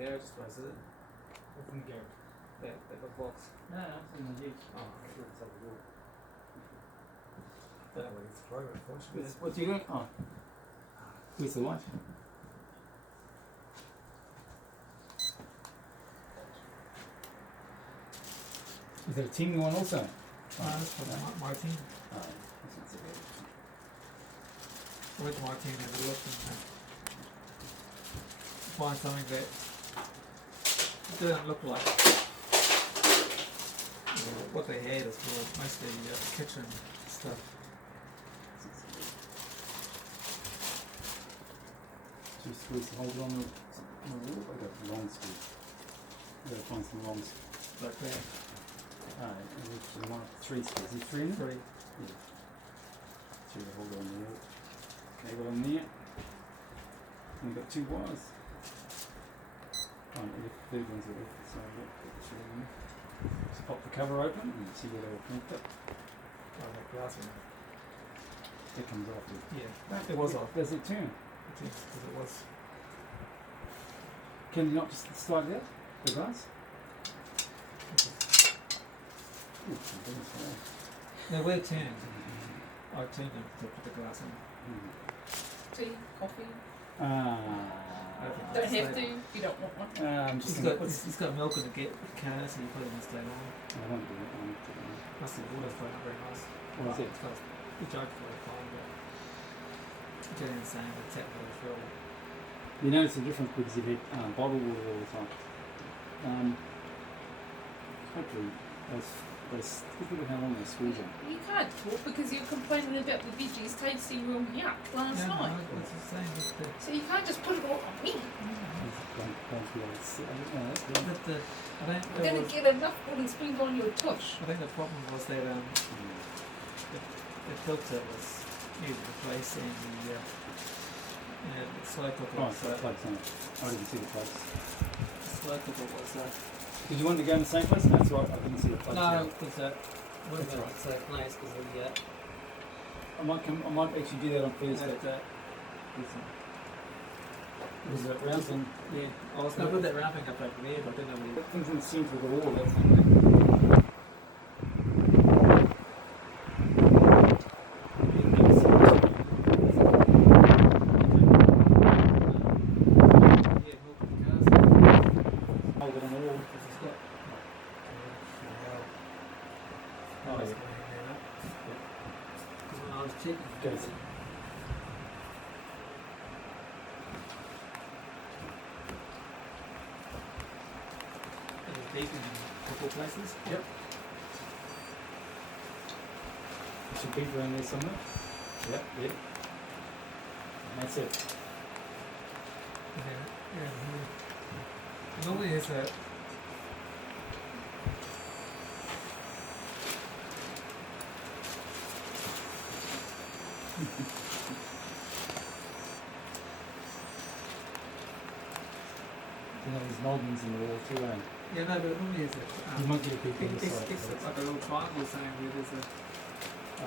there, just places it. Open gate. That little box. No, it's in the gate. Oh, okay. Sure, it's over the wall. That way it's private, unfortunately. What you doing? Oh. Where's the light? Is there a Temu one also? That's for my team. Oh, that's not so bad. I went to my team and had a look and find something that didn't look like what they had is mostly kitchen stuff. Two screws to hold it on the wall. I got long screws. I gotta find some long screws. Like that. Alright, and we want 3 screws. Is there 3 in there? 3. Yeah. 2 to hold it on the wall. Cable on there. And we've got 2 wires. Right, the third one's the left side. Just pop the cover open and see where they were connected. Oh, that glass one. It comes off. Yeah, it was off. Does it turn? It is, because it was. Can you not just slide that? The glass? Ooh, my goodness, wow. They were turned. I turned them to put the glass in. Tea, coffee. Okay. Don't have to. You don't want one. He's got milk in the can, so you put it in straight on. I won't do it. I won't do it. Plus the water's probably not very nice. What is it? It's got the jug for the fine, but it's really insane. The tap water is real. You notice the difference because you get bottled water all the time. Hopefully, look at how long those screws are. You can't talk because you're complaining about the veggies tasting real yuck last night. No, it's the same with the. So you can't just put it all on me. Don't be able to see. I don't know. That's good. But You're going to get enough wooden spoons on your tush. I think the problem was that the filter was needed replacing the slow cooker. Oh, it's got plugs on it. I didn't see the plugs. The slow cooker was Did you want to go in the same place? No, that's right. I didn't see the plugs. no, because That's right. it's a place because of the I might actually do that on Thursday. Was it round thing? yeah. I was going to put that round thing up over there, but I didn't know where. Things in the centre of the wall. That's something. Deep in a couple places. Yep. Some beef around there somewhere. Yep, yep. And that's it. Yeah. Normally there's a You know, there's noggins in the wall too, eh? yeah, no, but normally there's a You might get a big on the side. it's like a little triangle saying where there's a Oh,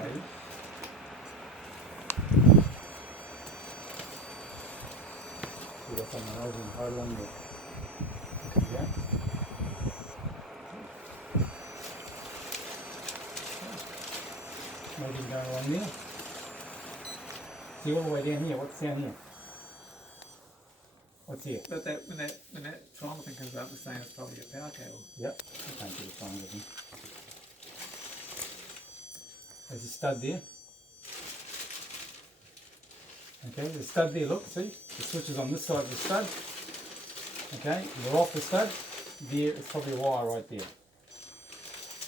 we got something over and hard along there. Yeah. Maybe going along there. See all the way down here. What's down here? What's here? but when that triangle thing comes up, it's saying it's probably a power cable. Yep. I can't get a triangle thing. There's a stud there. Okay, there's a stud there, look, see? The switch is on this side of the stud. Okay, we're off the stud. There is probably a wire right there.